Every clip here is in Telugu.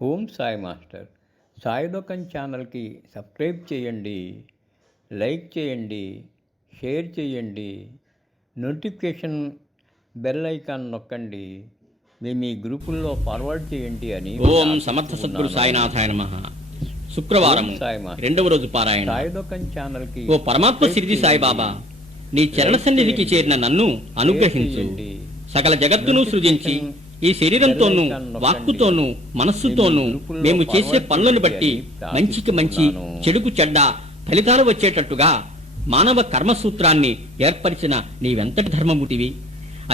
ఓం సాయి మాస్టర్. సాయి లోకం ఛానల్కి సబ్స్క్రైబ్ చేయండి, లైక్ చేయండి, షేర్ చేయండి, నోటిఫికేషన్ బెల్ ఐకాన్ నొక్కండి, మీ గ్రూపుల్లో ఫార్వర్డ్ చేయండి అని. ఓం సమర్థ సద్గురు సాయినాథాయ నమః. శుక్రవారం రెండవ రోజు పారాయణ. సాయి లోకం ఛానల్కి ఓ పరమాత్మ సిరిది సాయిబాబా, నీ చరణ సన్నిధికి చేరిన నన్ను అనుగ్రహించు. సకల జగత్తును సృజించి ఈ శరీరంతోనూ వాక్కుతోనూ మనస్సుతోనూ మేము చేసే పనులను బట్టి మంచికి మంచి చెడుకు చెడ్డ ఫలితాలు వచ్చేటట్టుగా మానవ కర్మసూత్రాన్ని ఏర్పరిచిన నీవెంతటి ధర్మమూర్తివి.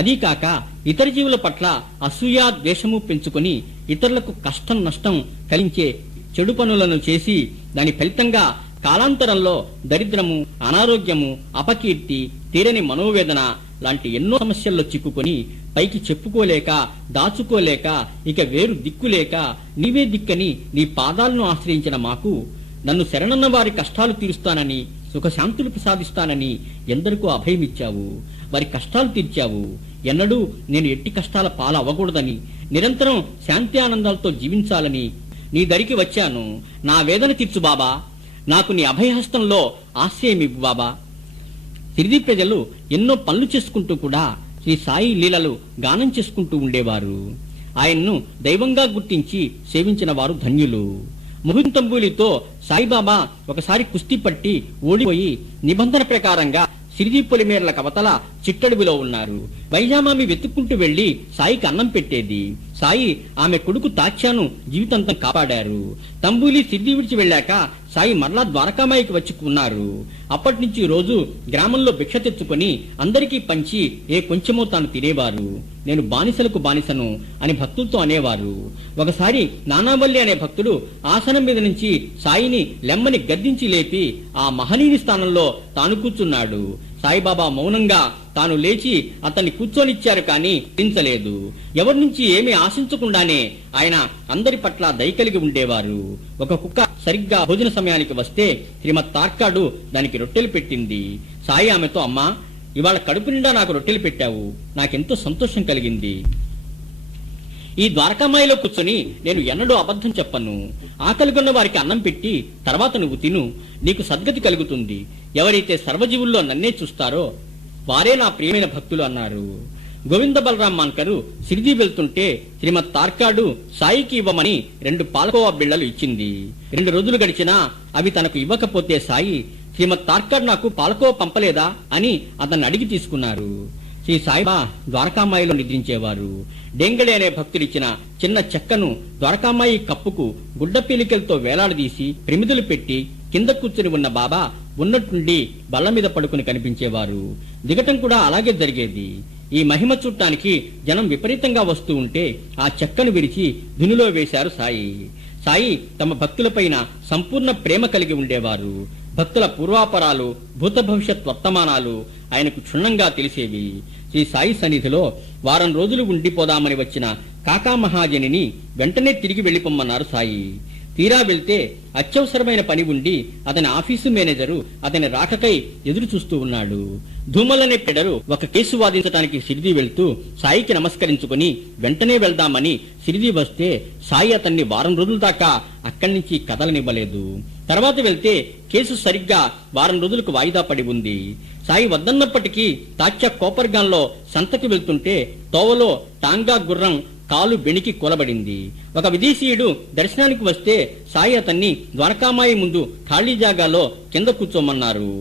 అదీ కాక ఇతర జీవుల పట్ల అసూయ ద్వేషము పెంచుకొని ఇతరులకు కష్టం నష్టం కలిగించే చెడు పనులను చేసి దాని ఫలితంగా కాలాంతరంలో దరిద్రము, అనారోగ్యము, అపకీర్తి, తీరని మనోవేదన లాంటి ఎన్నో సమస్యల్లో చిక్కుకొని పైకి చెప్పుకోలేక దాచుకోలేక ఇక వేరు దిక్కులేక నీవే దిక్కని నీ పాదాలను ఆశ్రయించిన మాకు నన్ను శరణన్న వారి కష్టాలు తీరుస్తానని సుఖశాంతులు ప్రసాదిస్తానని ఎందరికో అభయమిచ్చావు. వారి కష్టాలు తీర్చావు. ఎన్నడూ నేను ఎట్టి కష్టాల పాలవ్వకూడదని నిరంతరం శాంతి ఆనందాలతో జీవించాలని నీ దరికి వచ్చాను. నా వేదన తీర్చు బాబా, నాకు నీ అభయహస్తంలో ఆశ్రయమివ్వు బాబా. తిరిగి ప్రజలు ఎన్నో పనులు చేసుకుంటూ కూడా శ్రీ సాయి లీలలు గానం చేసుకుంటూ ఉండేవారు. ఆయన్ను దైవంగా గుర్తించి సేవించిన వారు ధన్యులు. ముహుంతంబూలితో సాయిబాబా ఒకసారి కుస్తీ పట్టి ఓడిపోయి నిబంధన ప్రకారంగా సిరిది పొలిమేరల కవతల చిట్టడుగులో ఉన్నారు. వైజామామి వెతుక్కుంటూ వెళ్లి సాయికి అన్నం పెట్టేది. సాయి ఆమె కొడుకు తాచ్యాను జీవితాంతం కాపాడారు. తంబూలి సిరిది విడిచి వెళ్ళాక సాయి మరలా ద్వారకామాయికి వచ్చి ఉన్నారు. అప్పటి నుంచి రోజు గ్రామంలో భిక్ష తెచ్చుకొని అందరికీ పంచి ఏ కొంచెమో తాను తినేవారు. నేను బానిసలకు బానిసను అని భక్తులతో అనేవారు. ఒకసారి నానావల్లి అనే భక్తుడు ఆసనం మీద నుంచి సాయిని లెమ్మని గద్దించి లేపి ఆ మహనీయుని స్థానంలో తాను కూర్చున్నాడు. సాయిబాబా మౌనంగా తాను లేచి అతన్ని కూర్చొనిచ్చారు కానీ దించలేదు. ఎవరి నుంచి ఏమీ ఆశించకుండానే ఆయన అందరి పట్ల దయ కలిగి ఉండేవారు. ఒక కుక్క సరిగ్గా భోజన సమయానికి వస్తే శ్రీమత్ తార్కాడు దానికి రొట్టెలు పెట్టింది. సాయి ఆమెతో, అమ్మా, ఇవాళ కడుపు నిండా నాకు రొట్టెలు పెట్టావు, నాకెంతో సంతోషం కలిగింది. ఈ ద్వారకామాయిలో కూర్చొని నేను ఎన్నడూ అబద్ధం చెప్పను. ఆకలిగొన్న వారికి అన్నం పెట్టి తర్వాత నువ్వు తిను, నీకు సద్గతి కలుగుతుంది. ఎవరైతే సర్వజీవుల్లో నన్నే చూస్తారో వారే నా ప్రియమైన భక్తులు అన్నారు. గోవింద బలరాం మాన్కరు సిరిది వెళ్తుంటే శ్రీమత్ తార్కాడు సాయికి ఇవ్వమని 2 పాలకోవా బిళ్లలు ఇచ్చింది. 2 రోజులు గడిచినా అవి తనకు ఇవ్వకపోతే సాయి, శ్రీమత్ తార్కాడు నాకు పాలకోవ పంపలేదా అని అతన్ని అడిగి తీసుకున్నారు. శ్రీ సాయిబా ద్వారకామాయిలో నిద్రించేవారు. డెంగళి అనే భక్తుడిచ్చిన చిన్న చెక్కను ద్వారకామాయి కప్పుకు గుడ్డ పీలికలతో వేలాడదీసి ప్రమిదలు పెట్టి కింద కూర్చుని ఉన్న బాబా ఉన్నట్టుండి బల్ల మీద పడుకుని కనిపించేవారు. దిగటం కూడా అలాగే జరిగేది. ఈ మహిమ చూడటానికి జనం విపరీతంగా వస్తూ ఉంటే ఆ చెక్కను విరిచి ధునిలో వేశారు సాయి. సాయి తమ భక్తులపైన సంపూర్ణ ప్రేమ కలిగి ఉండేవారు. భక్తుల పూర్వాపరాలు, భూత భవిష్యత్ వర్తమానాలు ఆయనకు క్షుణ్ణంగా తెలిసేవి. శ్రీ సాయి సన్నిధిలో వారం రోజులు ఉండిపోదామని వచ్చిన కాకా మహాజనిని వెంటనే తిరిగి వెళ్లిపోమ్మన్నారు సాయి. తీరా వెళ్తే అత్యవసరమైన పని ఉండి అతని ఆఫీసు మేనేజరు అతని రాకకై ఎదురు చూస్తూ ఉన్నాడు. ధూమలనే పెడరు ఒక కేసు వాదించడానికి సిరిది వెళ్తూ సాయికి నమస్కరించుకుని వెంటనే వెళ్దామని సిరిది వస్తే సాయి అతన్ని వారం రోజుల దాకా అక్కడి నుంచి కదలనివ్వలేదు. తర్వాత వెళ్తే కేసు సరిగ్గా వారం రోజులకు వాయిదా పడి ఉంది. సాయి వద్దన్నప్పటికీ తాచ్య కోపర్గాన్లో సంతకి వెళ్తుంటే తోవలో టాంగా గుర్రం కాలు బెణికి కూలబడింది. ఒక విదేశీయుడు దర్శనానికి వస్తే సాయి అతన్ని ద్వారకామాయి ముందు ఖాళీ జాగాలో కింద కూర్చోమన్నారు.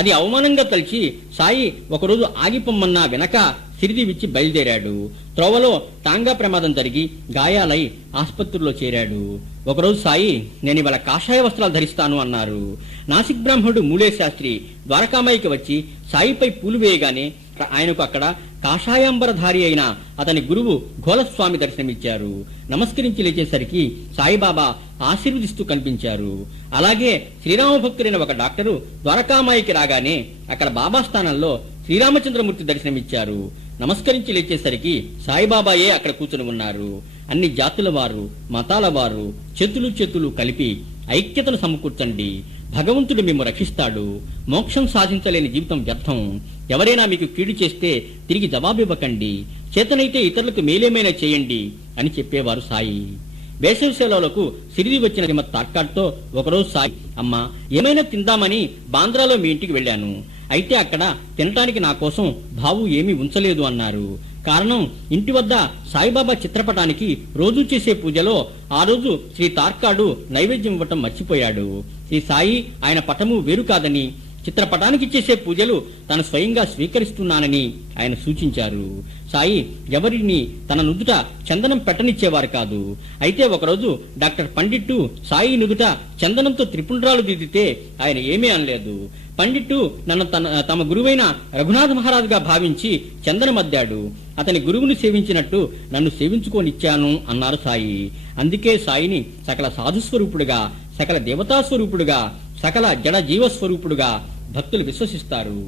అది అవమానంగా తలిచి సాయి ఒకరోజు ఆగిపోమ్మన్నా వెనక సిరిది విచ్చి బయలుదేరాడు. త్రోవలో టాంగా ప్రమాదం జరిగి గాయాలై ఆసుపత్రిలో చేరాడు. ఒకరోజు సాయి, నేను ఇవాళ కాషాయ వస్త్రాలు ధరిస్తాను అన్నారు. నాసిక్ బ్రాహ్మణుడు మూలే శాస్త్రి ద్వారకామాయికి వచ్చి సాయిపై పూలు వేయగానే ఆయనకు అక్కడ కాషాయాంబరధారి అయిన అతని గురువు ఘోలస్వామి దర్శనమిచ్చారు. నమస్కరించి లేచేసరికి సాయిబాబా ఆశీర్వదిస్తూ కనిపించారు. అలాగే శ్రీరామ భక్తుడైన ఒక డాక్టరు ద్వారకామాయికి రాగానే అక్కడ బాబా స్థానంలో శ్రీరామచంద్రమూర్తి దర్శనమిచ్చారు. నమస్కరించి లేచేసరికి సాయిబాబాయే అక్కడ కూర్చుని ఉన్నారు. అన్ని జాతుల వారు, మతాల వారు చేతులు కలిపి ఐక్యతను సమకూర్చండి, భగవంతుడు మేము రక్షిస్తాడు, మోక్షం సాధించలేని జీవితం వ్యర్థం, ఎవరైనా మీకు కీడు చేస్తే తిరిగి జవాబివ్వకండి, చేతనైతే ఇతరులకు మేలేమైనా చేయండి అని చెప్పేవారు సాయి. వేసవి సెలవులకు సిరిది వచ్చిన శ్రీమత్ తార్కాడ్తో ఒకరోజు సాయి, అమ్మా ఏమైనా తిందామని బాంద్రాలో మీ ఇంటికి వెళ్ళాను. అయితే అక్కడ తినటానికి నా కోసం బావు ఏమీ ఉంచలేదు అన్నారు. కారణం, ఇంటి వద్ద సాయిబాబా చిత్రపటానికి రోజు చేసే పూజలో ఆ రోజు శ్రీ తార్కాడు నైవేద్యం ఇవ్వటం మర్చిపోయాడు. శ్రీ సాయి ఆయన పటము వేరు కాదని, చిత్రపటానికి చేసే పూజలు తాను స్వయంగా స్వీకరిస్తున్నానని ఆయన సూచించారు. సాయి ఎవరిని తన నుదుట చందనం పెట్టనిచ్చేవారు కాదు. అయితే ఒకరోజు డాక్టర్ పండిట్టు సాయి నుదుట చందనంతో త్రిపుండ్రాలు దిద్దితే ఆయన ఏమీ అనలేదు. పండిట్టు నన్ను తమ గురువైన రఘునాథ మహారాజుగా భావించి చందనమద్దాడు. అతని గురువుని సేవించినట్టు నన్ను సేవించుకోనిచ్చాను అన్నారు సాయి. అందుకే సాయిని సకల సాధుస్వరూపుడుగా, సకల దేవతాస్వరూపుడుగా, సకల జడ జీవస్వరూపుడుగా భక్తులు విశ్వసిస్తారు.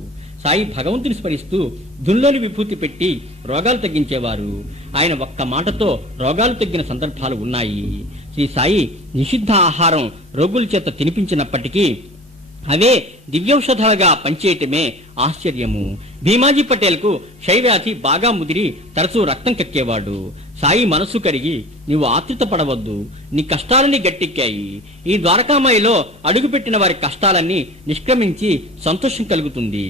సాయి భగవంతుని స్మరిస్తూ ధునిలోని విభూతి పెట్టి రోగాలు తగ్గించేవారు. ఆయన ఒక్క మాటతో రోగాలు తగ్గిన సందర్భాలు ఉన్నాయి. శ్రీ సాయి నిషిద్ధ ఆహారం రోగుల చేత తినిపించినప్పటికీ అవే దివ్యౌషధాలుగా పనిచేయటమే ఆశ్చర్యము. భీమాజీ పటేల్ కు క్షయవ్యాధి బాగా ముదిరి తరచూ రక్తం కక్కేవాడు. సాయి మనసు కరిగి, నీవు ఆతృత పడవద్దు, నీ కష్టాలన్నీ గట్టెక్కాయి. ఈ ద్వారకామాయిలో అడుగుపెట్టిన వారి కష్టాలన్నీ నిష్క్రమించి సంతోషం కలుగుతుంది.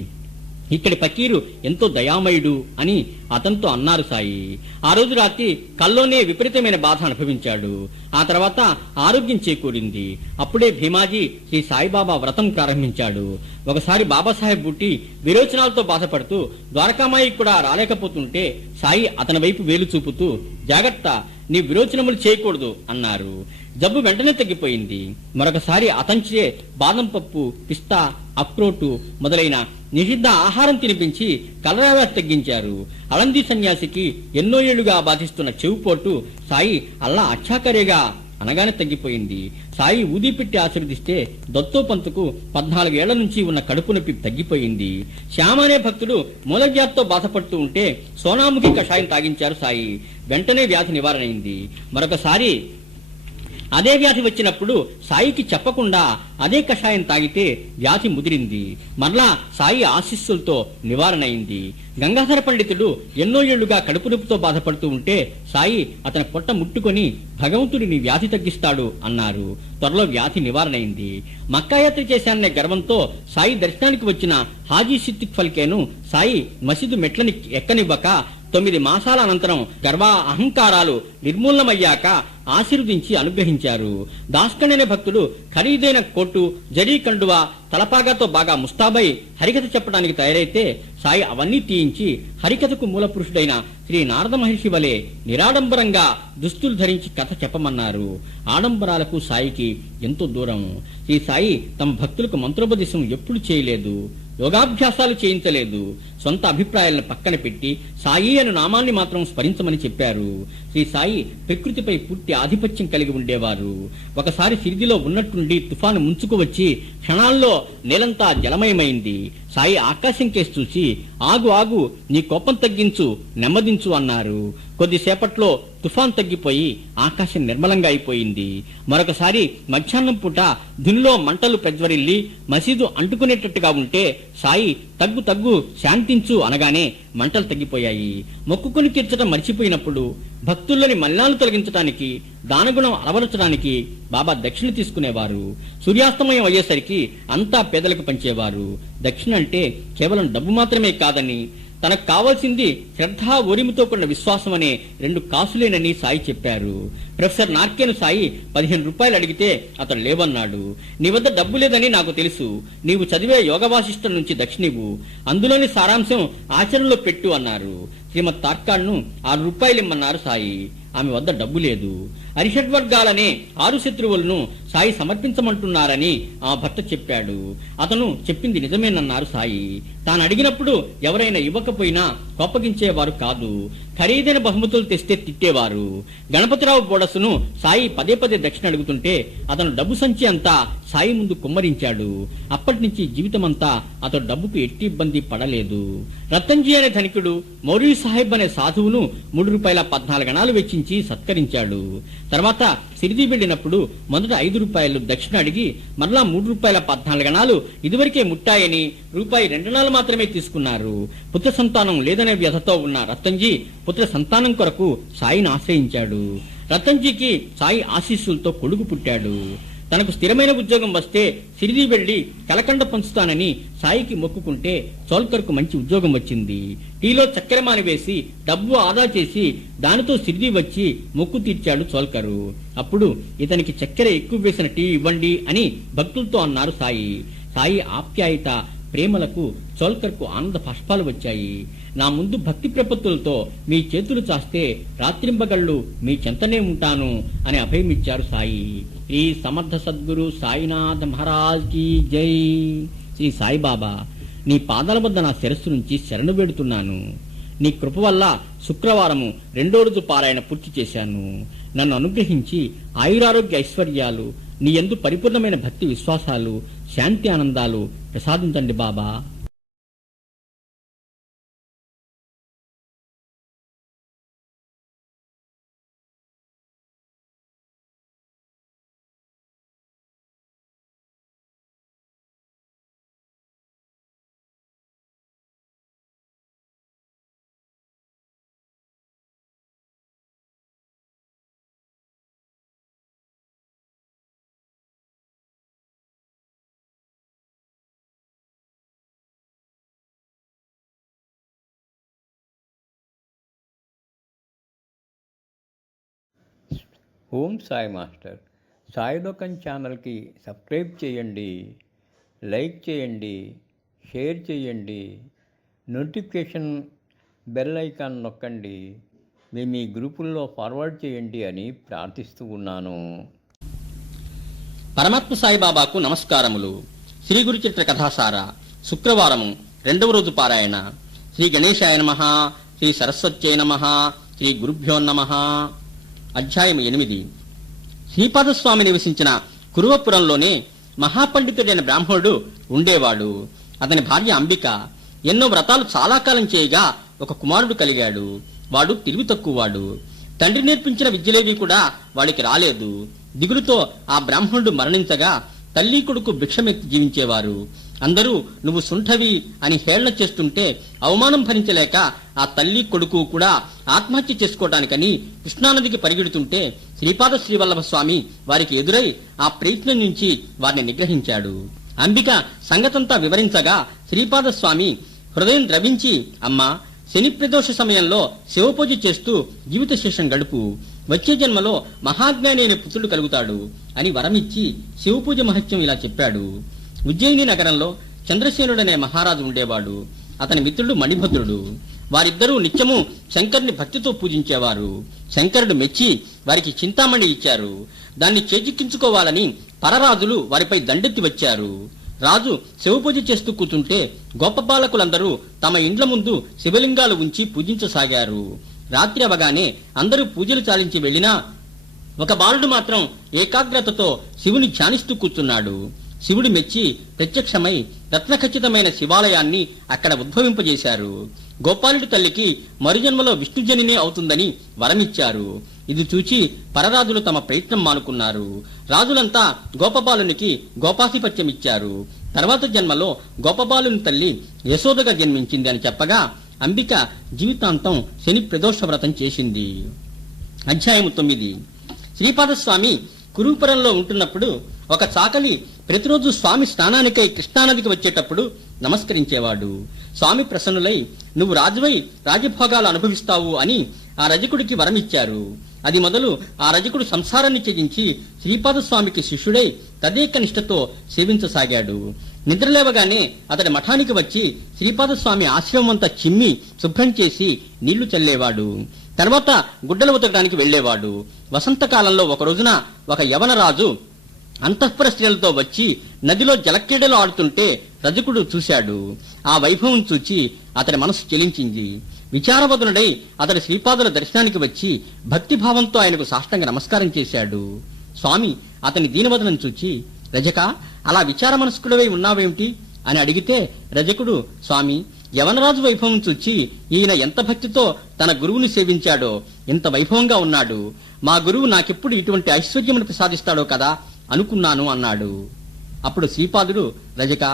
ఇక్కడి ఫకీరు ఎంతో దయామయుడు అని అతనితో అన్నారు సాయి. ఆ రోజు రాత్రి కల్లోనే విపరీతమైన బాధ అనుభవించాడు. ఆ తర్వాత ఆరోగ్యం చేకూరింది. అప్పుడే భీమాజీ శ్రీ సాయిబాబా వ్రతం ప్రారంభించాడు. ఒకసారి బాబాసాహెబ్ బుట్టి విరోచనాలతో బాధపడుతూ ద్వారకామాయి కూడా రాలేకపోతుంటే సాయి అతని వైపు వేలు చూపుతూ, జాగ్రత్త, నీ విరోచనములు చేయకూడదు అన్నారు. జబ్బు వెంటనే తగ్గిపోయింది. మరొకసారి అతంచే బాదం పప్పు, పిస్తా, అక్రోటు మొదలైన నిషిద్ధ ఆహారం తినిపించి కలరావ్యాధి తగ్గించారు. అలందీ సన్యాసికి ఎన్నో ఏళ్లుగా బాధిస్తున్న చెవుపోటు సాయి అల్లా అచ్చాకరేగా అనగానే తగ్గిపోయింది. సాయి ఊది పెట్టి ఆశీర్వదిస్తే దత్తోపంతుకు 14 ఏళ్ల నుంచి ఉన్న కడుపు నొప్పి తగ్గిపోయింది. శ్యామ అనే భక్తుడు మూలవ్యాధితో బాధపడుతూ ఉంటే సోనాముఖి కషాయం తాగించారు సాయి. వెంటనే వ్యాధి నివారణ అయింది. మరొకసారి అదే వ్యాధి వచ్చినప్పుడు సాయికి చెప్పకుండా అదే కషాయం తాగితే వ్యాధి ముదిరింది. మరలా సాయి ఆశీస్సులతో నివారణ అయింది. గంగాధర పండితుడు ఎన్నో ఏళ్లుగా కడుపు నొప్పితో బాధపడుతూ ఉంటే సాయి అతని పొట్ట ముట్టుకొని భగవంతుడి నీ వ్యాధి తగ్గిస్తాడు అన్నారు. త్వరలో వ్యాధి నివారణ అయింది. మక్కాయాత్ర చేశాననే గర్వంతో సాయి దర్శనానికి వచ్చిన హాజీ సిద్దిక్ ఫల్కేను సాయి మసీదు మెట్లని ఎక్కనివ్వక 9 మాసాల అనంతరం గర్వ అహంకారాలు నిర్మూలనమయ్యాక ఆశీర్వదించి అనుగ్రహించారు. దాస్కణ్ అనే భక్తుడు ఖరీదైన కోటు, జరీ కండువా, తలపాగాతో బాగా ముస్తాబై హరికథ చెప్పడానికి తయారైతే సాయి అవన్నీ తీయించి హరికథకు మూల పురుషుడైన శ్రీ నారద మహర్షి వలె నిరాడంబరంగా దుస్తులు ధరించి కథ చెప్పమన్నారు. ఆడంబరాలకు సాయికి ఎంతో దూరం. శ్రీ సాయి తమ భక్తులకు మంత్రోపదేశం ఎప్పుడు చేయలేదు, యోగాభ్యాసాలు చేయించలేదు. సొంత అభిప్రాయాలను పక్కన పెట్టి సాయి అను నామాన్ని మాత్రం స్మరించమని చెప్పారు. శ్రీ సాయి ప్రకృతిపై పూర్తి ఆధిపత్యం కలిగి ఉండేవారు. ఒకసారి సిరిదిలో ఉన్నట్టుండి తుఫాను ముంచుకు వచ్చి క్షణాల్లో నేలంతా జలమయమైంది. సాయి ఆకాశం కేసి చూసి, ఆగు ఆగు, నీ కోపం తగ్గించు, నెమ్మదించు అన్నారు. కొద్దిసేపట్లో తుఫాన్ తగ్గిపోయి ఆకాశం నిర్మలంగా అయిపోయింది. మరొకసారి మధ్యాహ్నం పూట ధునిలో మంటలు ప్రజ్వరిల్లి మసీదు అంటుకునేటట్టుగా ఉంటే సాయి తగ్గు తగ్గు, శాంతించు అనగానే మంటలు తగ్గిపోయాయి. మొక్కుకొని తీర్చడం మర్చిపోయినప్పుడు భక్తుల్లోని మలినాలు తొలగించడానికి, దానగుణం అలవరచడానికి బాబా దక్షిణ తీసుకునేవారు. సూర్యాస్తమయం అయ్యేసరికి అంతా పేదలకు పంచేవారు. దక్షిణ అంటే కేవలం డబ్బు మాత్రమే కాదని, తనకు కావాల్సింది శ్రద్ధ, ఓరిమితో కూడిన విశ్వాసం అనే 2 కాసులేనని సాయి చెప్పారు. ప్రొఫెసర్ నార్కేను సాయి 15 రూపాయలు అడిగితే అతడు లేవన్నాడు. నీ వద్ద డబ్బు లేదని నాకు తెలుసు, నీవు చదివే యోగ వాసిష్టం నుంచి దక్షిణివ్వు, అందులోని సారాంశం ఆచరణలో పెట్టు అన్నారు. శ్రీమత్ తార్కాడ్ను 6 రూపాయలు ఇమ్మన్నారు సాయి. ఆమె వద్ద డబ్బు లేదు. అరిషడ్వర్గాలనే 6 శత్రువులను సాయి సమర్పించమంటున్నారని ఆ భర్త చెప్పాడు. అతను చెప్పింది నిజమేనన్నారు సాయి. తాను అడిగినప్పుడు ఎవరైనా ఇవ్వకపోయినా కోపగించేవారు కాదు. ఖరీదైన బహుమతులు తెస్తే తిట్టేవారు. గణపతిరావు బోడసును సాయి పదే పదే దక్షిణ అడుగుతుంటే అతను డబ్బు సంచి అంతా సాయి ముందు కుమ్మరించాడు. అప్పటి నుంచి జీవితమంతా అతడు డబ్బుకు ఎట్టి ఇబ్బంది పడలేదు. రతన్జీ అనే ధనికుడు మౌరీ సాహెబ్ అనే సాధువును 3 రూపాయల 14 అణాలు వెచ్చించి సత్కరించాడు. తర్వాత సిరిది వెళ్ళినప్పుడు మొదట 5 రూపాయలు దక్షిణ అడిగి మరలా 3 రూపాయల 14 అణాలు ఇదివరకే ముట్టాయని రూపాయి 2 అణాలు మాత్రమే తీసుకున్నారు. పుత్ర సంతానం లేదనే వ్యధతో ఉన్న రతన్జీ పుత్ర సంతానం కొరకు సాయిని ఆశ్రయించాడు. రతన్జీకి సాయి ఆశీస్సులతో కొడుకు పుట్టాడు. తనకు స్థిరమైన ఉద్యోగం వస్తే షిరిడీ వెళ్లి కలకండ పంచుతానని సాయికి మొక్కుకుంటే చోల్కర్కు మంచి ఉద్యోగం వచ్చింది. టీలో చక్కెర మానివేసి డబ్బు ఆదా చేసి దానితో షిరిడీ వచ్చి మొక్కు తీర్చాడు చోల్కరు. అప్పుడు ఇతనికి చక్కెర ఎక్కువ వేసిన టీ ఇవ్వండి అని భక్తులతో అన్నారు సాయి. సాయి ఆప్యాయత ప్రేమలకు చోల్కర్కు ఆనంద పుష్పాలు వచ్చాయి. నా ముందు భక్తి ప్రపత్తులతో మీ చేతులు చాస్తే రాత్రింబగళ్ళు మీ చెంతనే ఉంటాను అని అభయమిచ్చారు సాయి. శ్రీ సమర్థ సద్గురు సాయినాథ్ మహారాజ్ కి జై. శ్రీ సాయిబాబా, నీ పాదాల వద్ద నా శిరస్సు నుంచి శరణు వేడుతున్నాను. నీ కృప వల్ల శుక్రవారము 2వ రోజు పారాయణ పూర్తి చేశాను. నన్ను అనుగ్రహించి ఆయురారోగ్య ఐశ్వర్యాలు, నీ యందు పరిపూర్ణమైన భక్తి విశ్వాసాలు, శాంతి ఆనందాలు ప్రసాదించండి బాబా. ఓం సాయి మాస్టర్. సాయిలోకం ఛానల్కి సబ్స్క్రైబ్ చేయండి, లైక్ చేయండి, షేర్ చేయండి, నోటిఫికేషన్ బెల్ ఐకాన్ నొక్కండి, మీ గ్రూపుల్లో ఫార్వర్డ్ చేయండి అని ప్రార్థిస్తూ ఉన్నాను. పరమాత్మ సాయిబాబాకు నమస్కారములు. శ్రీ గురుచరిత్ర కథాసార శుక్రవారము 2వ రోజు పారాయణ. శ్రీ గణేశాయ నమః, శ్రీ సరస్వత్యై నమః, శ్రీ గురుభ్యో నమః. అధ్యాయం 8. శ్రీపాదస్వామి నివసించిన కురువపురంలోనే మహాపండితుడైన బ్రాహ్మణుడు ఉండేవాడు. అతని భార్య అంబిక. ఎన్నో వ్రతాలు చాలా కాలం చేయగా ఒక కుమారుడు కలిగాడు. వాడు తెలివి తక్కువవాడు. తండ్రి నేర్పించిన విద్యలేవి కూడా వాడికి రాలేదు. దిగులుతో ఆ బ్రాహ్మణుడు మరణించగా తల్లి కొడుకు భిక్షమెత్తి జీవించేవారు. అందరూ నువ్వు సుంఠవి అని హేళన చేస్తుంటే అవమానం భరించలేక ఆ తల్లి కొడుకు కూడా ఆత్మహత్య చేసుకోవటానికని కృష్ణానదికి పరిగెడుతుంటే శ్రీపాద శ్రీవల్లభ స్వామి వారికి ఎదురై ఆ ప్రయత్నం నుంచి వారిని నిగ్రహించాడు. అంబిక సంగతంతా వివరించగా శ్రీపాద స్వామి హృదయం ద్రవించి, అమ్మా, శని ప్రదోష సమయంలో శివపూజ చేస్తూ జీవిత శేషం గడుపు. వచ్చే జన్మలో మహాజ్ఞాని అనే పుత్రుడు కలుగుతాడు అని వరమిచ్చి శివపూజ మహత్యం ఇలా చెప్పాడు. ఉజ్జయిని నగరంలో చంద్రసేనుడనే మహారాజు ఉండేవాడు. అతని మిత్రుడు మణిభద్రుడు. వారిద్దరూ నిత్యము శంకరుని భక్తితో పూజించేవారు. శంకరుడు మెచ్చి వారికి చింతామణి ఇచ్చారు. దాన్ని చేజిక్కించుకోవాలని పరరాజులు వారిపై దండెత్తి వచ్చారు. రాజు శివపూజ చేస్తూ కూర్చుంటే గొప్ప బాలకులందరూ తమ ఇండ్ల ముందు శివలింగాలు ఉంచి పూజించసాగారు. రాత్రి అవగానే అందరూ పూజలు చాలించి వెళ్లినా ఒక బాలుడు మాత్రం ఏకాగ్రతతో శివుని ధ్యానిస్తూ కూర్చున్నాడు. శివుడు మెచ్చి ప్రత్యక్షమై రత్నఖచ్చితమైన శివాలయాన్ని అక్కడ ఉద్భవింపజేశారు. గోపాలుడి తల్లికి మరుజన్మలో విష్ణుజనినే అవుతుందని వరమిచ్చారు. ఇది చూచి పరరాజులు తమ ప్రయత్నం మానుకున్నారు. రాజులంతా గోపబాలునికి గోపాధిపత్యమిచ్చారు. తర్వాత జన్మలో గోపబాలుని తల్లి యశోదగా జన్మించింది అని చెప్పగా అంబిక జీవితాంతం శని ప్రదోష వ్రతం చేసింది. అధ్యాయం 9. శ్రీపాదస్వామి కురుపురంలో ఉంటున్నప్పుడు ఒక చాకలి ప్రతిరోజు స్వామి స్నానానికై కృష్ణానదికి వచ్చేటప్పుడు నమస్కరించేవాడు. స్వామి ప్రసన్నులై, నువ్వు రాజువై రాజభోగాలు అనుభవిస్తావు అని ఆ రజకుడికి వరమిచ్చారు. అది మొదలు ఆ రజకుడు సంసారాన్ని త్యజించి శ్రీపాదస్వామికి శిష్యుడై తదేక నిష్ఠతో సేవించసాగాడు. నిద్రలేవగానే అతడి మఠానికి వచ్చి శ్రీపాదస్వామి ఆశ్రమం అంతా చిమ్మి శుభ్రం చేసి నీళ్లు చల్లేవాడు. తర్వాత గుడ్డలు ఉతకడానికి వెళ్లేవాడు. వసంతకాలంలో ఒక రోజున ఒక యవనరాజు అంతఃపుర స్త్రీలతో వచ్చి నదిలో జలక్రీడలు ఆడుతుంటే రజకుడు చూశాడు. ఆ వైభవం చూచి అతడి మనసు చెలించింది. విచారవదనుడై అతడి శ్రీపాదుల దర్శనానికి వచ్చి భక్తిభావంతో ఆయనకు సాష్టాంగ నమస్కారం చేశాడు. స్వామి అతని దీనవదనం చూచి, రజక, అలా విచార మనస్కుడవై ఉన్నావేమిటి అని అడిగితే రజకుడు, స్వామి, యవనరాజు వైభవం చూచి ఈయన ఎంత భక్తితో తన గురువుని సేవించాడో, ఎంత వైభవంగా ఉన్నాడు. మా గురువు నాకెప్పుడు ఇటువంటి ఐశ్వర్యమును ప్రసాదిస్తాడో కదా అనుకున్నాను అన్నాడు. అప్పుడు శ్రీపాదుడు, రజక,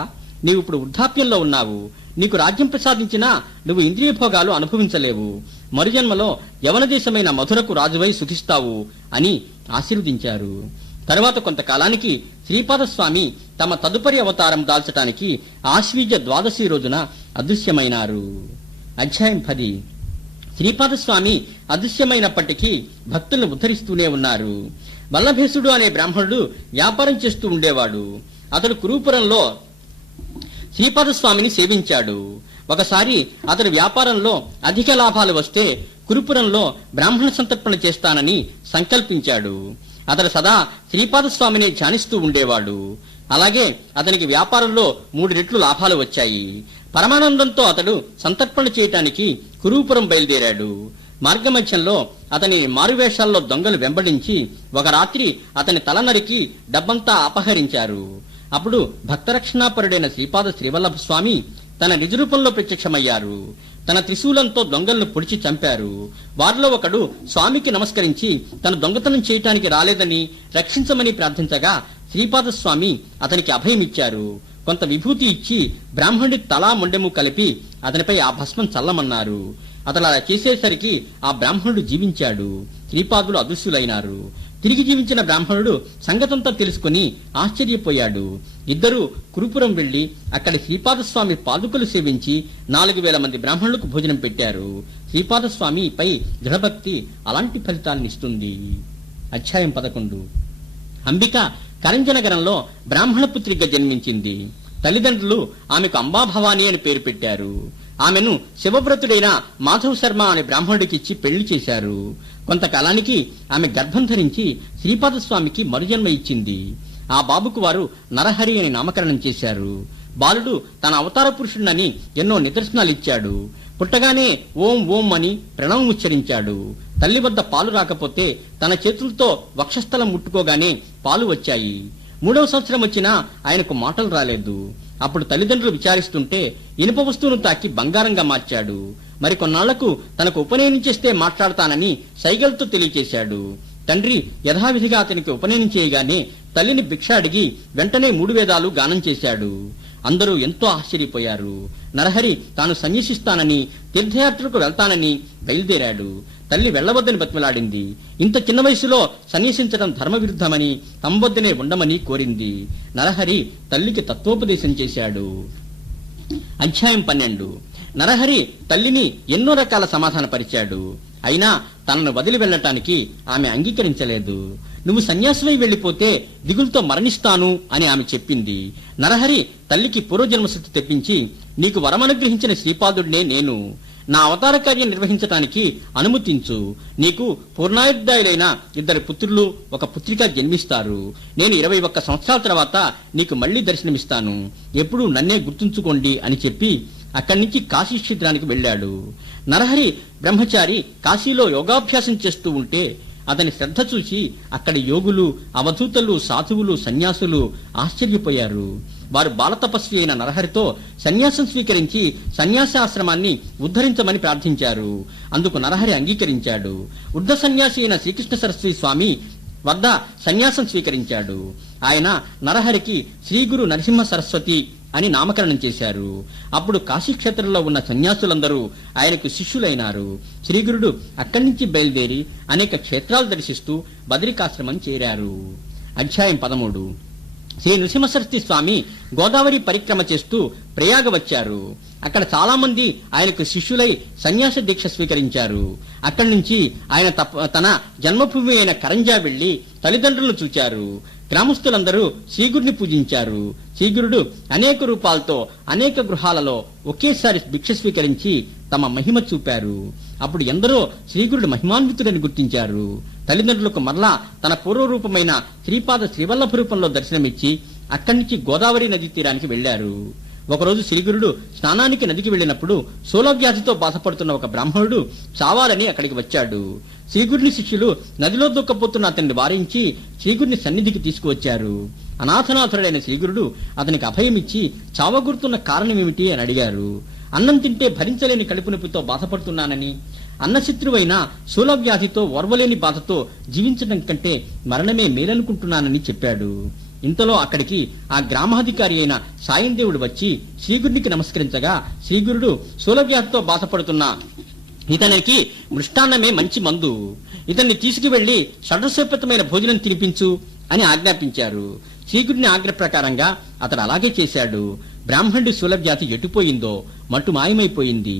నీవు ఇప్పుడు వృద్ధాప్యంలో ఉన్నావు. నీకు రాజ్యం ప్రసాదించినా నువ్వు ఇంద్రియ భోగాలు అనుభవించలేవు. మరుజన్మలో యవన దేశమైన మధురకు రాజువై సుఖిస్తావు అని ఆశీర్వదించారు. తరువాత కొంతకాలానికి శ్రీపాదస్వామి తమ తదుపరి అవతారం దాల్చటానికి ఆశ్వీజ ద్వాదశి రోజున అదృశ్యమైనారు. అధ్యాయం 10. శ్రీపాదస్వామి అదృశ్యమైనప్పటికీ భక్తులను ఉద్ధరిస్తూనే ఉన్నారు. వల్లభేశుడు అనే బ్రాహ్మణుడు వ్యాపారం చేస్తూ ఉండేవాడు. అతడు కురూపురంలో శ్రీపాదస్వామిని సేవించాడు. ఒకసారి అతడు వ్యాపారంలో అధిక లాభాలు వస్తే కురుపురంలో బ్రాహ్మణ సంతర్పణ చేస్తానని సంకల్పించాడు. అతడు సదా శ్రీపాదస్వామిని ధ్యానిస్తూ ఉండేవాడు. అలాగే అతనికి వ్యాపారంలో 3 రెట్లు లాభాలు వచ్చాయి. పరమానందంతో అతడు సంతర్పణ చేయటానికి కురూపురం బయలుదేరాడు. మార్గమధ్యంలో అతని మారువేషాల్లో దొంగలు వెంబడించి ఒక రాత్రి అతని తల నరికి డబ్బంతా అపహరించారు. అప్పుడు భక్తరక్షణాపరుడైన శ్రీపాద శ్రీవల్లభ స్వామి తన నిజరూపంలో ప్రత్యక్షమయ్యారు. తన త్రిశూలంతో దొంగలను పొడిచి చంపారు. వారిలో ఒకడు స్వామికి నమస్కరించి తన దొంగతనం చేయటానికి రాలేదని రక్షించమని ప్రార్థించగా శ్రీపాదస్వామి అతనికి అభయమిచ్చారు. కొంత విభూతి ఇచ్చి బ్రాహ్మణుడి తలా మొండెము కలిపి అతనిపై ఆ భస్మం చల్లమన్నారు. అతడు అలా చేసేసరికి ఆ బ్రాహ్మణుడు జీవించాడు. శ్రీపాదులు అదృశ్యులైనారు. తిరిగి జీవించిన బ్రాహ్మణుడు సంగతంతా తెలుసుకుని ఆశ్చర్యపోయాడు. ఇద్దరూ కురుపురం వెళ్లి అక్కడి శ్రీపాదస్వామి పాదుకలు సేవించి 4000 మంది బ్రాహ్మణులకు భోజనం పెట్టారు. శ్రీపాదస్వామిపై దృఢభక్తి అలాంటి ఫలితాలనిస్తుంది. అధ్యాయం 11. అంబిక కరంజనగరంలో బ్రాహ్మణ పుత్రిగా జన్మించింది. తల్లిదండ్రులు ఆమెకు అంబాభవాని అని పేరు పెట్టారు. ఆమెను శివవ్రతుడైన మాధవ్ శర్మ అనే బ్రాహ్మణుడికిచ్చి పెళ్లి చేశారు. కొంతకాలానికి ఆమె గర్భం ధరించి శ్రీపాదస్వామికి మరుజన్మ ఇచ్చింది. ఆ బాబుకు వారు నరహరి అని నామకరణం చేశారు. బాలుడు తన అవతార పురుషుడినని ఎన్నో నిదర్శనాలిచ్చాడు. పుట్టగానే ఓం ఓం అని ప్రణవం ఉచ్చరించాడు. తల్లి వద్ద పాలు రాకపోతే తన చేతులతో వక్షస్థలం ముట్టుకోగానే పాలు వచ్చాయి. 3వ సంవత్సరం వచ్చినా ఆయనకు మాటలు రాలేదు. అప్పుడు తల్లిదండ్రులు విచారిస్తుంటే ఇనుప వస్తువును తాకి బంగారంగా మార్చాడు. మరి కొన్నాళ్లకు తనకు ఉపనయనం చేస్తే మాట్లాడతానని సైగలతో తెలియచేశాడు. తండ్రి యథావిధిగా అతనికి ఉపనయనం చేయగానే తల్లిని భిక్ష అడిగి వెంటనే 3 వేదాలు గానం చేశాడు. అందరూ ఎంతో ఆశ్చర్యపోయారు. నరహరి తాను సన్యసిస్తానని తీర్థయాత్రకు వెళ్తానని బయలుదేరాడు. తల్లి వెళ్లవద్దని బతిమలాడింది. ఇంత చిన్న వయసులో సన్యసించడం ధర్మ విరుద్ధమని తమ వద్దనే ఉండమని కోరింది. నరహరి తల్లికి తత్వోపదేశం చేశాడు. అధ్యాయం 12. నరహరి తల్లిని ఎన్నో రకాల సమాధానపరిచాడు. అయినా తనను వదిలి వెళ్లటానికి ఆమె అంగీకరించలేదు. నువ్వు సన్యాసివై వెళ్లిపోతే దిగులతో మరణిస్తాను అని ఆమె చెప్పింది. నరహరి తల్లికి పూర్వజన్మశక్తి తెప్పించి, నీకు వరమనుగ్రహించిన శ్రీపాదుడినే నేను. నా అవతార కార్యం నిర్వహించటానికి అనుమతించు. నీకు పూర్ణాయుర్దాయులైన 2 పుత్రులు 1 పుత్రిక జన్మిస్తారు. నేను 21 సంవత్సరాల తర్వాత నీకు మళ్లీ దర్శనమిస్తాను. ఎప్పుడూ నన్నే గుర్తుంచుకోండి అని చెప్పి అక్కడి నుంచి కాశీ క్షేత్రానికి వెళ్ళాడు. నరహరి బ్రహ్మచారి కాశీలో యోగాభ్యాసం చేస్తూ ఉంటే అతని శ్రద్ధ చూసి అక్కడి యోగులు, అవధూతలు, సాధువులు, సన్యాసులు ఆశ్చర్యపోయారు. వారు బాలతపస్వి అయిన నరహరితో సన్యాసం స్వీకరించి సన్యాసాశ్రమాన్ని ఉద్ధరించమని ప్రార్థించారు. అందుకు నరహరి అంగీకరించాడు. వృద్ధ సన్యాసి అయిన శ్రీకృష్ణ సరస్వతి స్వామి వద్ద సన్యాసం స్వీకరించాడు. ఆయన నరహరికి శ్రీ గురు నరసింహ సరస్వతి అని నామకరణం చేశారు. అప్పుడు కాశీక్షేత్రంలో ఉన్న సన్యాసులందరూ ఆయనకు శిష్యులైనారు. శ్రీగురుడు అక్కడి నుంచి బయలుదేరి అనేక క్షేత్రాలు దర్శిస్తూ బదరికాశ్రమం చేరారు. అధ్యాయం 13. శ్రీ నృసింహ సరస్వతి స్వామి గోదావరి పరిక్రమ చేస్తూ ప్రయాగ వచ్చారు. అక్కడ చాలా మంది ఆయనకు శిష్యులై సన్యాస దీక్ష స్వీకరించారు. అక్కడి నుంచి ఆయన తన జన్మభూమి అయిన కరంజా వెళ్లి తల్లిదండ్రులను చూచారు. గ్రామస్తులందరూ శ్రీగుడిని పూజించారు. శ్రీగురుడు అనేక రూపాలతో అనేక గృహాలలో ఒకేసారి భిక్ష స్వీకరించి తమ మహిమ చూపారు. అప్పుడు ఎందరో శ్రీగురుడు మహిమాన్వితుడని గుర్తించారు. తల్లిదండ్రులకు మరలా తన పూర్వరూపమైన శ్రీపాద శ్రీవల్లభ రూపంలో దర్శనమిచ్చి అక్కడి నుంచి గోదావరి నదీ తీరానికి వెళ్లారు. ఒకరోజు శ్రీగురుడు స్నానానికి నదికి వెళ్లినప్పుడు శూలవ్యాధితో బాధపడుతున్న ఒక బ్రాహ్మణుడు చావాలని అక్కడికి వచ్చాడు. శ్రీగురుని శిష్యులు నదిలో దూక్కపోతున్న అతన్ని వారించి శ్రీగురుని సన్నిధికి తీసుకువచ్చారు. అనాథనాథుడైన శ్రీగురుడు అతనికి అభయమిచ్చి చావగురుతున్న కారణమేమిటి అని అడిగారు. అన్నం తింటే భరించలేని కడుపు నొప్పితో బాధపడుతున్నానని, అన్నశత్రువైన శూలవ్యాధితో ఓర్వలేని బాధతో జీవించడం కంటే మరణమే మేలనుకుంటున్నానని చెప్పాడు. ఇంతలో అక్కడికి ఆ గ్రామాధికారి అయిన సాయందేవుడు వచ్చి శ్రీగురునికి నమస్కరించగా శ్రీగురుడు శూలవ్యాధితో బాధపడుతున్న ఇతనికి మృష్టాన్నమే మంచి మందు, ఇతన్ని తీసుకువెళ్లి షడ్రసోపేతమైన భోజనం తినిపించు అని ఆజ్ఞాపించారు. శ్రీగురుని ఆజ్ఞ ప్రకారంగా అతడు అలాగే చేశాడు. బ్రాహ్మణుడి శూలవ్యాధి ఎటుపోయిందో మట్టు మాయమైపోయింది.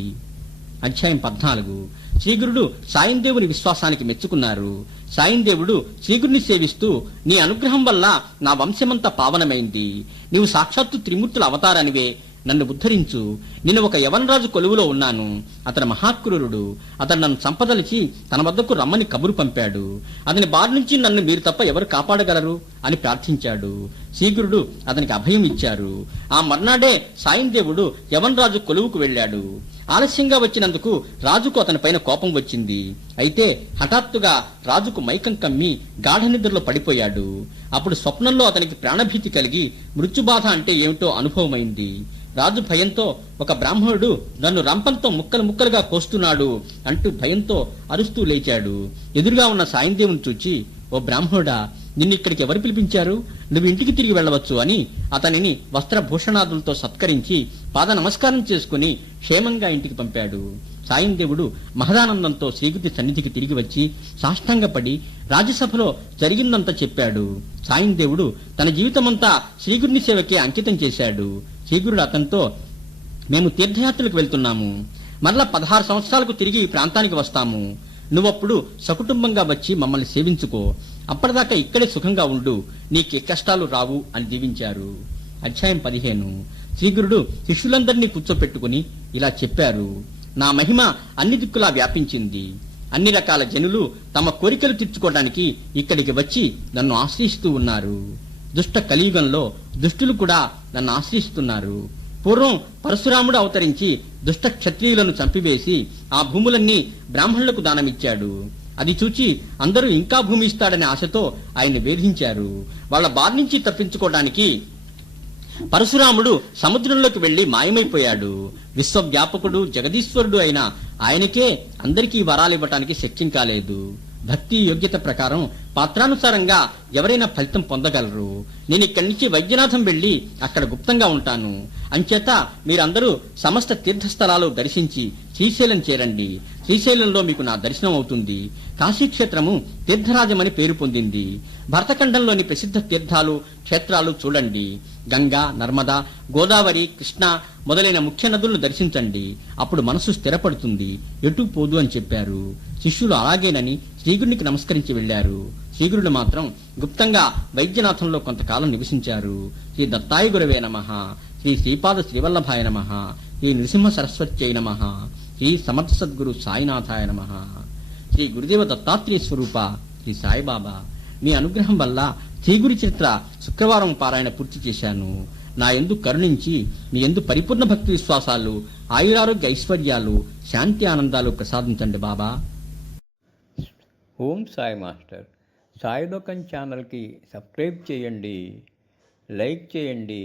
అధ్యాయం 14. శ్రీగురుడు సాయందేవుని విశ్వాసానికి మెచ్చుకున్నారు. సాయందేవుడు శ్రీగురుని సేవిస్తూ, నీ అనుగ్రహం వల్ల నా వంశమంతా పావనమైంది. నీవు సాక్షాత్తు త్రిమూర్తుల అవతారానివే, నన్ను ఉద్ధరించు. నేను ఒక యవనరాజు కొలువులో ఉన్నాను. అతను మహాక్రూరుడు. అతను నన్ను సంపదలిచి తన వద్దకు రమ్మని కబురు పంపాడు. అతని బారి నుంచి నన్ను మీరు తప్ప ఎవరు కాపాడగలరు అని ప్రార్థించాడు. శ్రీగురుడు అతనికి అభయం ఇచ్చారు. ఆ మర్నాడే సాయందేవుడు యవనరాజు కొలువుకు వెళ్ళాడు. ఆలస్యంగా వచ్చినందుకు రాజుకు అతని పైన కోపం వచ్చింది. అయితే హఠాత్తుగా రాజుకు మైకం కమ్మి గాఢ నిద్రలో పడిపోయాడు. అప్పుడు స్వప్నంలో అతనికి ప్రాణభీతి కలిగి మృత్యుబాధ అంటే ఏమిటో అనుభవమైంది. రాజు భయంతో, ఒక బ్రాహ్మణుడు నన్ను రంపంతో ముక్కలు ముక్కలుగా కోస్తున్నాడు అంటూ భయంతో అరుస్తూ లేచాడు. ఎదురుగా ఉన్న సాయందేవుని చూచి, ఓ బ్రాహ్మణుడా, నిన్నిక్కడికి ఎవరు పిలిపించారు? నువ్వు ఇంటికి తిరిగి వెళ్ళవచ్చు అని అతనిని వస్త్రభూషణాదులతో సత్కరించి పాద నమస్కారం చేసుకుని క్షేమంగా ఇంటికి పంపాడు. సాయందేవుడు మహదానందంతో శ్రీగురి సన్నిధికి తిరిగి వచ్చి సాష్టాంగపడి రాజ్యసభలో జరిగిందంతా చెప్పాడు. సాయందేవుడు తన జీవితమంతా శ్రీగురిని సేవకే అంకితం చేశాడు. శ్రీగురుడు అతనితో, మేము తీర్థయాత్రలకు వెళ్తున్నాము. మరలా 16 సంవత్సరాలకు తిరిగి ఈ ప్రాంతానికి వస్తాము. నువ్వప్పుడు సకుటుంబంగా వచ్చి మమ్మల్ని సేవించుకో. అప్పటిదాకా ఇక్కడే సుఖంగా ఉండు. నీకే కష్టాలు రావు అని దీవించారు. అధ్యాయం 15. శ్రీగురుడు శిష్యులందరినీ కూర్చోపెట్టుకుని ఇలా చెప్పారు. నా మహిమ అన్ని దిక్కులా వ్యాపించింది. అన్ని రకాల జనులు తమ కోరికలు తీర్చుకోవడానికి ఇక్కడికి వచ్చి నన్ను ఆశ్రయిస్తూ ఉన్నారు. దుష్ట కలియుగంలో దుష్టులు కూడా నన్ను ఆశ్రయిస్తున్నారు. పూర్వం పరశురాముడు అవతరించి దుష్ట క్షత్రియులను చంపివేసి ఆ భూములన్నీ బ్రాహ్మణులకు దానమిచ్చాడు. అది చూచి అందరూ ఇంకా భూమి ఇస్తాడనే ఆశతో ఆయన్ని వేధించారు. వాళ్ళ బారి నుంచి తప్పించుకోవడానికి పరశురాముడు సముద్రంలోకి వెళ్లి మాయమైపోయాడు. విశ్వవ్యాపకుడు జగదీశ్వరుడు అయిన ఆయనకే అందరికీ వరాలివ్వటానికి శక్యం కాలేదు. భక్తి యోగ్యత ప్రకారం పాత్రానుసారంగా ఎవరైనా ఫలితం పొందగలరు. నేను ఇక్కడి నుంచి వైద్యనాథం వెళ్లి అక్కడ గుప్తంగా ఉంటాను. అంచేత మీరందరూ సమస్త తీర్థస్థలాలు దర్శించి శ్రీశైలం చేరండి. శ్రీశైలంలో మీకు నా దర్శనం అవుతుంది. కాశీక్షేత్రము తీర్థరాజమని పేరు పొందింది. భరతఖండంలోని ప్రసిద్ధ తీర్థాలు క్షేత్రాలు చూడండి. గంగా, నర్మదా, గోదావరి, కృష్ణ మొదలైన ముఖ్య నదులను దర్శించండి. అప్పుడు మనసు స్థిరపడుతుంది, ఎటు పోదు అని చెప్పారు. శిష్యులు అలాగేనని శ్రీగురునికి నమస్కరించి వెళ్లారు. శ్రీగురుడు మాత్రం గుప్తంగా వైద్యనాథంలో కొంతకాలం నివసించారు. శ్రీ దత్తాయ గురవే నమః, శ్రీ శ్రీపాద శ్రీవల్లభాయ నమః, శ్రీ నృసింహ సరస్వత్యై నమః, శ్రీ సమర్థ సద్గురు సాయినాథాయ నమః. శ్రీ గురుదేవ దత్తాత్రేయ స్వరూప శ్రీ సాయిబాబా, మీ అనుగ్రహం వల్ల శ్రీగురి చరిత్ర శుక్రవారం పారాయణ పూర్తి చేశాను. నా యందు కరుణించి మీ యందు పరిపూర్ణ భక్తి విశ్వాసాలు, ఆయురారోగ్య ఐశ్వర్యాలు, శాంతి ఆనందాలు ప్రసాదించండి బాబా. ఓం సాయి మాస్టర్. సాయిలోకం ఛానల్కి సబ్స్క్రైబ్ చేయండి, లైక్ చేయండి,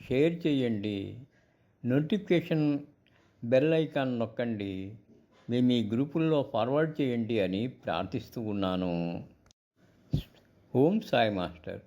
షేర్ చేయండి, నోటిఫికేషన్ బెల్ ఐకాన్ నొక్కండి. మేము ఈ గ్రూపుల్లో ఫార్వర్డ్ చేయండి అని ప్రార్థిస్తూ ఉన్నాను. ఓం సాయి మాస్టర్.